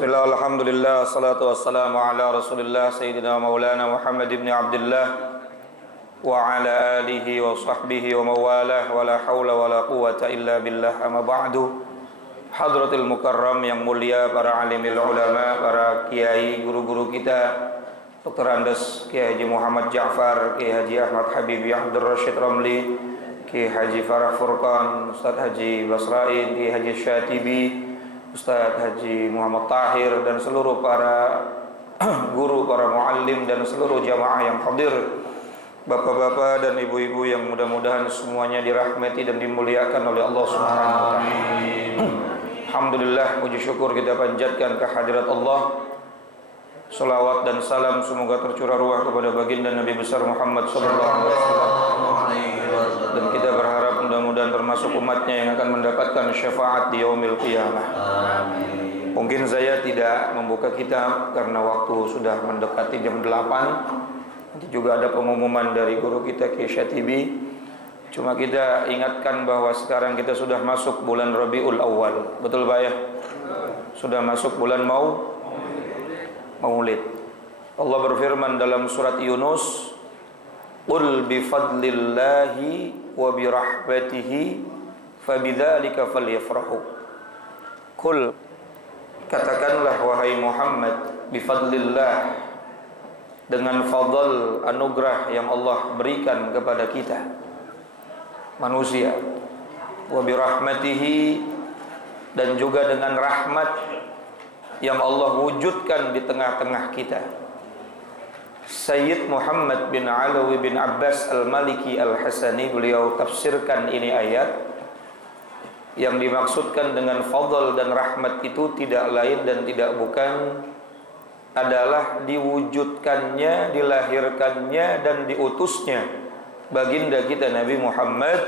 Bismillah, alhamdulillah, salatu wassalamu ala rasulillah Sayyidina maulana Muhammad ibn Abdullah wa ala alihi wa sahbihi wa mawalah wa la hawla wa la quwata illa billah. Amma ba'du. Hadratul mukarram yang mulia, para alimil ulama, para kiai, guru-guru kita, Dr. Andes Kiai Haji Muhammad Ja'far, Kiai Haji Ahmad Habibi Abdul Rashid Ramli, Kiai Haji Farah Furqan, Ustaz Haji Basrain, Kiai Haji Syatibi, Ustaz Haji Muhammad Tahir, dan seluruh para guru, para muallim, dan seluruh jamaah yang hadir, bapak-bapak dan ibu-ibu yang mudah-mudahan semuanya dirahmati dan dimuliakan oleh Allah Subhanahu wa taala. Alhamdulillah, puji syukur kita panjatkan ke hadirat Allah. Salawat dan salam semoga tercurah ruah kepada baginda Nabi besar Muhammad sallallahu alaihi wasallam. Dan kita berharap mudah-mudahan termasuk umatnya yang akan mendapatkan syafaat di yaumil qiyamah. Amin. Mungkin saya tidak membuka kitab karena waktu sudah mendekati jam 8. Nanti juga ada pengumuman dari guru kita Kiai Syatibi. Cuma kita ingatkan bahwa sekarang kita sudah masuk bulan Rabiul Awal. Betul Pak ya? Sudah masuk bulan Maulid. Allah berfirman dalam surat Yunus, "Qul bi fadlillahi wa bi rahmatihi fabidzalika falyafrahu." Qul, katakanlah wahai Muhammad, bi fadlillah, dengan fadl anugerah yang Allah berikan kepada kita manusia, wa bi rahmatihi, dan juga dengan rahmat yang Allah wujudkan di tengah-tengah kita. Sayyid Muhammad bin Alawi bin Abbas Al-Maliki Al-Hasani, beliau tafsirkan ini ayat. Yang dimaksudkan dengan fadl dan rahmat itu tidak lain dan tidak bukan adalah diwujudkannya, dilahirkannya, dan diutusnya baginda kita Nabi Muhammad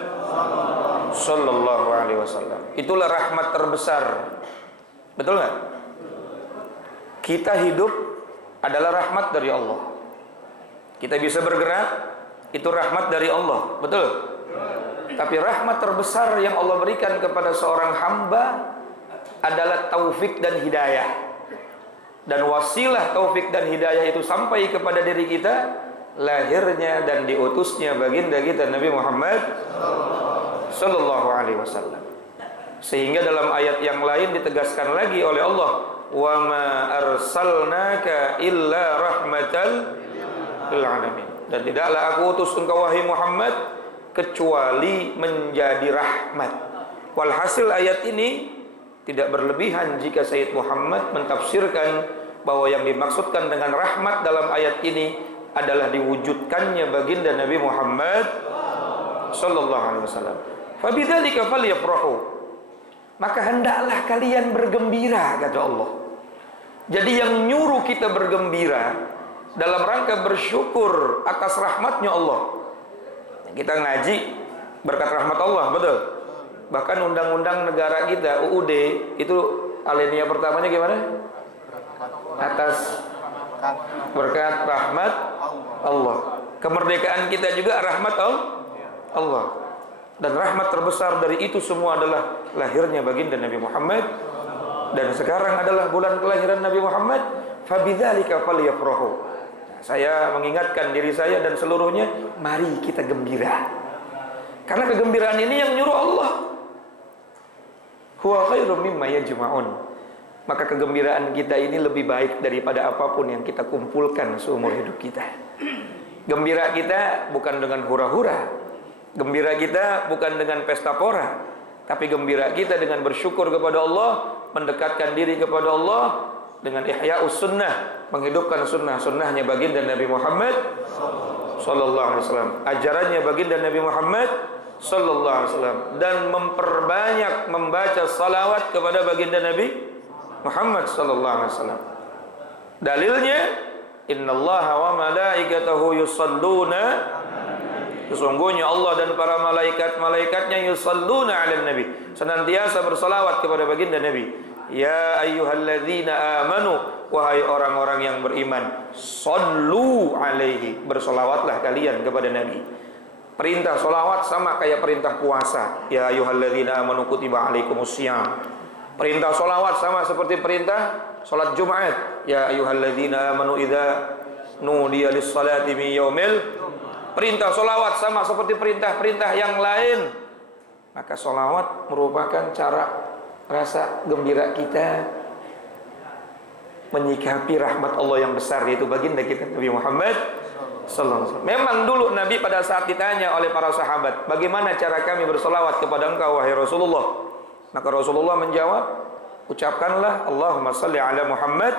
sallallahu alaihi wasallam. Itulah rahmat terbesar. Betul nggak? Kita hidup adalah rahmat dari Allah. Kita bisa bergerak, itu rahmat dari Allah. Betul? Tapi rahmat terbesar yang Allah berikan kepada seorang hamba adalah taufik dan hidayah. Dan wasilah taufik dan hidayah itu sampai kepada diri kita, lahirnya dan diutusnya baginda kita Nabi Muhammad sallallahu alaihi wasallam. Sehingga dalam ayat yang lain ditegaskan lagi oleh Allah, "Wa ma arsalnaka illa rahmatal lil alamin." Dan tidaklah aku utus engkau wahai Muhammad kecuali menjadi rahmat. Walhasil ayat ini tidak berlebihan jika Sayyid Muhammad mentafsirkan bahwa yang dimaksudkan dengan rahmat dalam ayat ini adalah diwujudkannya baginda Nabi Muhammad sallallahu alaihi wasallam. Fabidzalika falyafrahu, maka hendaklah kalian bergembira, kata Allah. Jadi yang nyuruh kita bergembira dalam rangka bersyukur atas rahmatnya Allah. Kita ngaji berkat rahmat Allah, betul? Bahkan undang-undang negara kita, UUD, itu alinea pertamanya gimana? Atas berkat rahmat Allah. Kemerdekaan kita juga rahmat Allah. Dan rahmat terbesar dari itu semua adalah lahirnya baginda Nabi Muhammad. Dan sekarang adalah bulan kelahiran Nabi Muhammad. Fabidzalika falyafrahu. Saya mengingatkan diri saya dan seluruhnya, mari kita gembira. Karena kegembiraan ini yang nyuruh Allah. Huwa khairum mimma yajma'un. Maka kegembiraan kita ini lebih baik daripada apapun yang kita kumpulkan seumur hidup kita. Gembira kita bukan dengan hura-hura. Gembira kita bukan dengan pesta pora, tapi gembira kita dengan bersyukur kepada Allah, mendekatkan diri kepada Allah dengan ihya'us sunnah, menghidupkan sunnah-sunnahnya baginda Nabi Muhammad sallallahu alaihi wasallam, ajarannya baginda Nabi Muhammad sallallahu alaihi wasallam, dan memperbanyak membaca salawat kepada baginda Nabi Muhammad sallallahu alaihi wasallam. Dalilnya, innallaha wa malaikatahu yusalluna, sesungguhnya Allah dan para malaikat-malaikatnya yusalluna 'alan nabi, senantiasa bersalawat kepada baginda Nabi. Ya ayyuhalladzina amanu, wahai orang-orang yang beriman, sallu alaihi, bersolawatlah kalian kepada Nabi. Perintah solawat sama kayak perintah puasa. Ya ayyuhalladzina amanu kutiba alaikumusiyam, Perintah solawat sama seperti perintah solat Jumat. Ya ayyuhalladzina amanu idza nudiya lis-salati min yaumil. Perintah solawat sama seperti perintah-perintah yang lain. Maka solawat merupakan cara rasa gembira kita menyikapi rahmat Allah yang besar, yaitu baginda kita Nabi Muhammad sallallahu alaihi wasallam. Memang dulu Nabi pada saat ditanya oleh para sahabat, bagaimana cara kami bersolawat kepada engkau wahai Rasulullah? Maka Rasulullah menjawab, ucapkanlah Allahumma salli ala Muhammad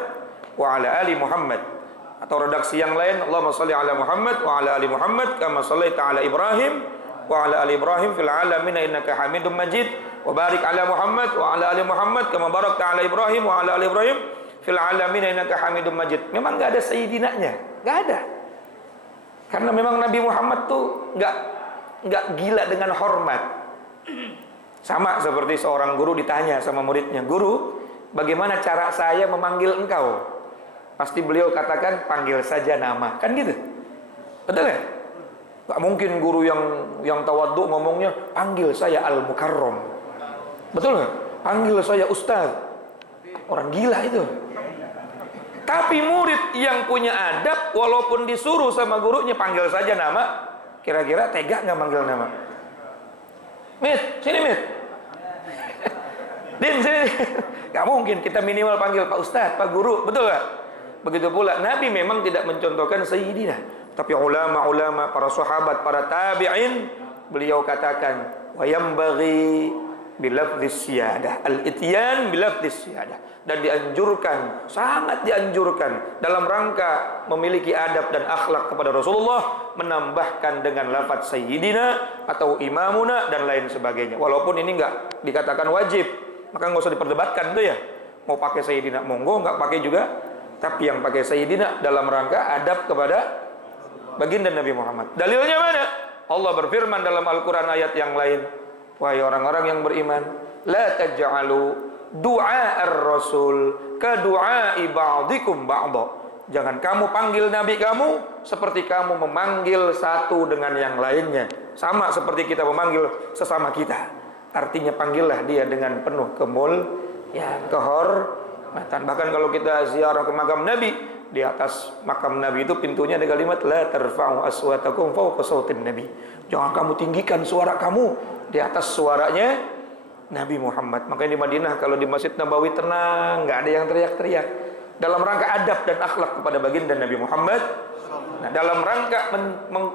wa ala ali Muhammad. Atau redaksi yang lain, Allahumma salli ala Muhammad wa ala ali Muhammad kama sallaita ala Ibrahim wa ala ali Ibrahim fil alamin innaka Hamidum Majid wa barik ala Muhammad wa ala ali Muhammad kama barakta ala Ibrahim wa ala ali Ibrahim fil alamin innaka Hamidum Majid. Memang enggak ada sayyidinanya, enggak ada. Karena memang Nabi Muhammad tuh enggak gila dengan hormat. Sama seperti seorang guru ditanya sama muridnya, "Guru, bagaimana cara saya memanggil engkau?" Pasti beliau katakan, "Panggil saja nama." Kan gitu. Betul ya? Gak mungkin guru yang tawadhu ngomongnya, "Panggil saya Al-Mukarram." Betul gak? "Panggil saya Ustaz." Orang gila itu. Tapi murid yang punya adab, walaupun disuruh sama gurunya panggil saja nama, kira-kira tega gak manggil nama? Mit, sini Mit. Din, sini. Gak mungkin, kita minimal panggil Pak Ustadz, Pak Guru, betul gak? Begitu pula, Nabi memang tidak mencontohkan Sayyidina. Tapi ulama-ulama, para sahabat, para tabi'in, beliau katakan, wa yambaghi bilafdhis siyadah, al-ityan bilafdhis siyadah. Dan dianjurkan, sangat dianjurkan dalam rangka memiliki adab dan akhlak kepada Rasulullah, menambahkan dengan lafaz sayyidina atau imamuna dan lain sebagainya. Walaupun ini enggak dikatakan wajib, maka enggak usah diperdebatkan tuh ya. Mau pakai sayyidina monggo, enggak pakai juga. Tapi yang pakai sayyidina dalam rangka adab kepada baginda Nabi Muhammad. Dalilnya mana? Allah berfirman dalam Al-Qur'an ayat yang lain, wahai orang-orang yang beriman, la taj'alu du'a ar-rasul ka du'ai ba'dikum ba'dha. Jangan kamu panggil nabi kamu seperti kamu memanggil satu dengan yang lainnya, sama seperti kita memanggil sesama kita. Artinya panggillah dia dengan penuh kehormatan. Bahkan kalau kita ziarah ke makam Nabi, di atas makam Nabi itu pintunya ada kalimat la tarfa'u aswatakum fawqa sautin nabi. Jangan kamu tinggikan suara kamu di atas suaranya Nabi Muhammad. Makanya di Madinah kalau di Masjid Nabawi tenang, nggak ada yang teriak-teriak. Dalam rangka adab dan akhlak kepada baginda Nabi Muhammad. Nah, dalam rangka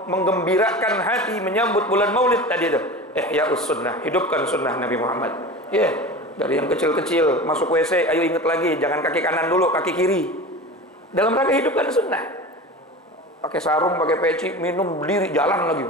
menggembirakan hati menyambut bulan Maulid tadi itu. Ihya'us sunnah, hidupkan sunnah Nabi Muhammad. Ya, dari yang kecil-kecil masuk WC, ayo ingat lagi, jangan kaki kanan dulu, kaki kiri. Dalam rangka hidupkan sunnah. Pakai sarung, pakai peci, minum, berdiri, jalan lagi.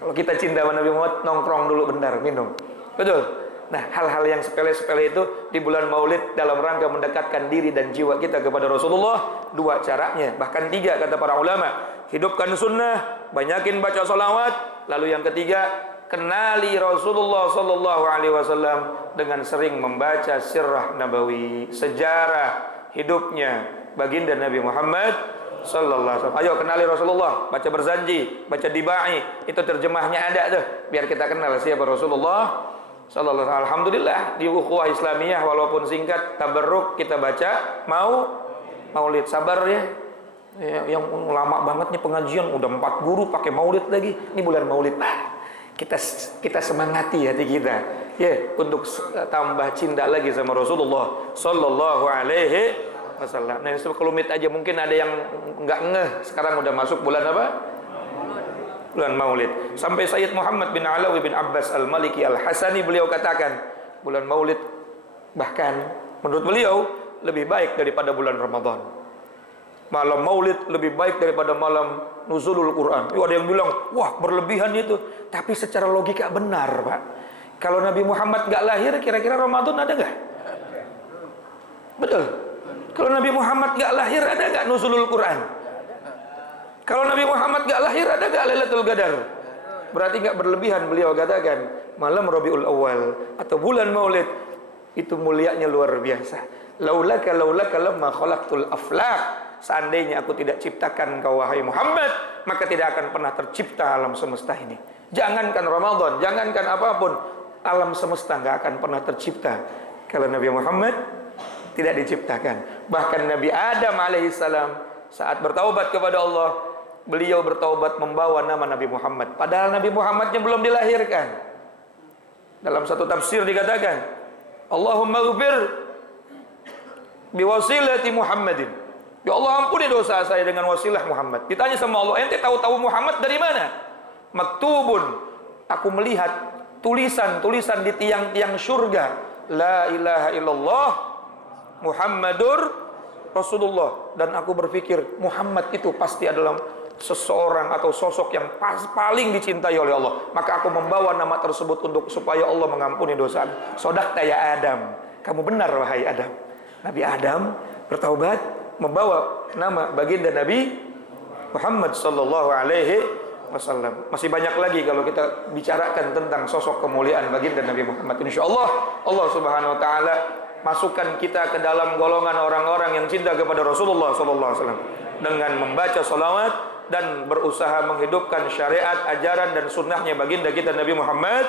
Kalau kita cinta sama Nabi Muhammad, nongkrong dulu bentar, minum. Betul. Nah, hal-hal yang sepele-sepele itu di bulan Maulid dalam rangka mendekatkan diri dan jiwa kita kepada Rasulullah, dua caranya, bahkan tiga kata para ulama. Hidupkan sunnah, banyakin baca salawat. Lalu yang ketiga, kenali Rasulullah sallallahu alaihi wasallam dengan sering membaca sirah nabawi, sejarah hidupnya baginda Nabi Muhammad sallallahu alaihi wasallam. Ayo kenali Rasulullah, baca Berzanji, baca Dibai, itu terjemahnya ada tuh, biar kita kenal siapa Rasulullah sallallahu alaihi wasallam. Alhamdulillah di ukhuwah Islamiyah walaupun singkat tabarruk kita baca Maulid. Sabar ya. Yang lama banget nih pengajian, udah 4 guru pakai Maulid lagi. Ini bulan Maulid. Kita semangati hati kita ya untuk tambah cinta lagi sama Rasulullah sallallahu alaihi masalah. Nah, sekelumit aja mungkin ada yang enggak ngeh. Sekarang udah masuk bulan apa? Bulan Maulid. Sampai Sayyid Muhammad bin Alawi bin Abbas Al-Maliki Al-Hasani beliau katakan, bulan Maulid bahkan menurut beliau lebih baik daripada bulan Ramadan. Malam Maulid lebih baik daripada malam nuzulul Quran. Ada yang bilang, wah berlebihan itu. Tapi secara logika benar, Pak. Kalau Nabi Muhammad enggak lahir, kira-kira Ramadan ada enggak? Betul. Kalau Nabi Muhammad gak lahir, ada gak nuzulul Quran? Kalau Nabi Muhammad gak lahir, ada gak Lailatul Qadar? Berarti gak berlebihan beliau katakan malam Rabiul Awal atau bulan Maulid itu mulianya luar biasa. Laulaka lamma khalaqtul aflaq. Seandainya aku tidak ciptakan kau wahai Muhammad, maka tidak akan pernah tercipta alam semesta ini. Jangankan Ramadan, jangankan apapun, alam semesta nggak akan pernah tercipta kalau Nabi Muhammad tidak diciptakan. Bahkan Nabi Adam alaihissalam saat bertaubat kepada Allah, beliau bertaubat membawa nama Nabi Muhammad, padahal Nabi Muhammadnya belum dilahirkan. Dalam satu tafsir dikatakan, Allahumma ghfir biwasilati Muhammadin. Ya Allah, ampuni dosa saya dengan wasilah Muhammad. Ditanya sama Allah, ente tahu Muhammad dari mana? Maktubun, aku melihat tulisan-tulisan di tiang-tiang surga, la ilaha illallah Muhammadur Rasulullah. Dan aku berpikir Muhammad itu pasti adalah seseorang atau sosok yang paling dicintai oleh Allah. Maka aku membawa nama tersebut untuk supaya Allah mengampuni dosa. Sodaqta ya Adam, kamu benar wahai Adam. Nabi Adam bertaubat membawa nama baginda Nabi Muhammad sallallahu alaihi wasallam. Masih banyak lagi kalau kita bicarakan tentang sosok kemuliaan baginda Nabi Muhammad. Insyaallah Allah Subhanahu wa taala masukkan kita ke dalam golongan orang-orang yang cinta kepada Rasulullah sallallahu alaihi wasallam dengan membaca salawat dan berusaha menghidupkan syariat, ajaran dan sunnahnya baginda kita Nabi Muhammad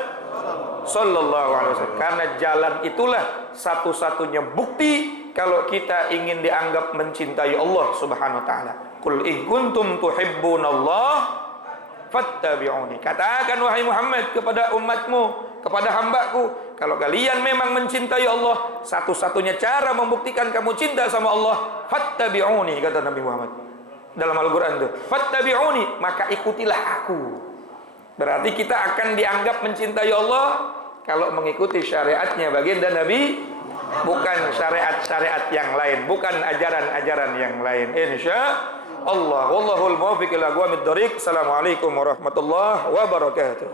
sallallahu alaihi wasallam. Karena jalan itulah satu-satunya bukti kalau kita ingin dianggap mencintai Allah Subhanahu wa taala. Qul in kuntum tuhibbunallah fattabi'uni. Katakan wahai Muhammad kepada umatmu, kepada hambaku, kalau kalian memang mencintai Allah, satu-satunya cara membuktikan kamu cinta sama Allah, fattabi'uni, kata Nabi Muhammad dalam Al-Quran itu. Fattabi'uni, maka ikutilah aku. Berarti kita akan dianggap mencintai Allah kalau mengikuti syariatnya baginda Nabi, bukan syariat-syariat yang lain, bukan ajaran-ajaran yang lain. Insyaallah, wallahul muwaffiq ila aqwamit thoriq. Assalamualaikum warahmatullahi wabarakatuh.